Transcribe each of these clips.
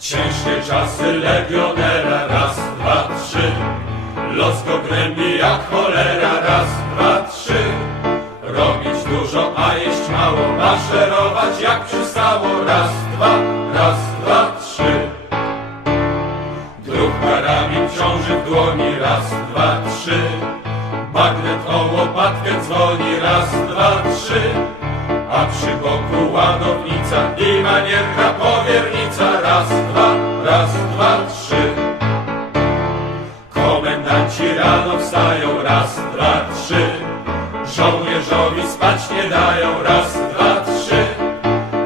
Ciężkie czasy legionera, raz, dwa, trzy. Los go gnębi jak cholera, raz, dwa, trzy. Robić dużo, a jeść mało, maszerować jak przystało, raz, dwa, raz, dwa, trzy. Druh karabin ciąży w dłoni, raz, dwa, trzy. Magnet o łopatkę dzwoni, raz, dwa, trzy. A przy boku ładownica i manierka powiernica, raz, dwa, raz, dwa, trzy. Komendanci rano wstają, raz, dwa, trzy. Żołnierzowi spać nie dają, raz, dwa, trzy.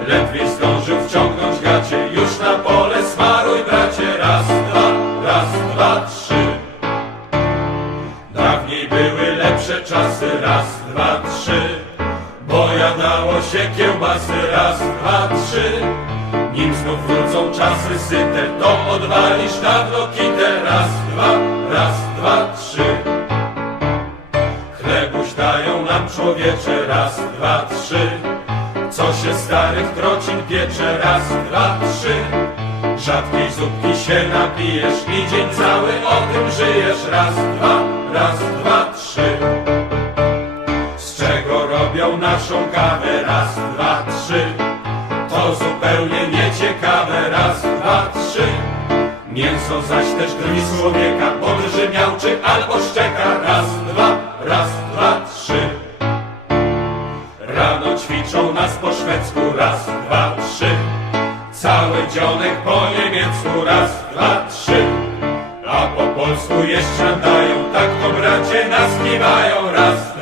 Ledwie zdążył wciągnąć gacie, już na pole smaruj bracie, raz, dwa, raz, dwa, trzy. Dawniej były lepsze czasy, raz, dwa, trzy. Jadało się kiełbasy, raz, dwa, trzy. Nim znów wrócą czasy syte, to odwalisz dawno kitę, raz, dwa, raz, dwa, trzy. Chlebuś dają nam człowiecze, raz, dwa, trzy. Co się starych trocin piecze, raz, dwa, trzy. Rzadkiej zupki się napijesz i dzień cały o tym żyjesz, raz, dwa, raz, dwa, robią naszą kawę, raz, dwa, trzy. To zupełnie nieciekawe, raz, dwa, trzy. Mięso zaś też drwi człowieka, podrży miałczy albo szczeka, raz, dwa, raz, dwa, trzy. Rano ćwiczą nas po szwedzku, raz, dwa, trzy. Cały dzionek po niemiecku, raz, dwa, trzy. A po polsku jeszcze dają, tak to bracie nas kiwają, raz,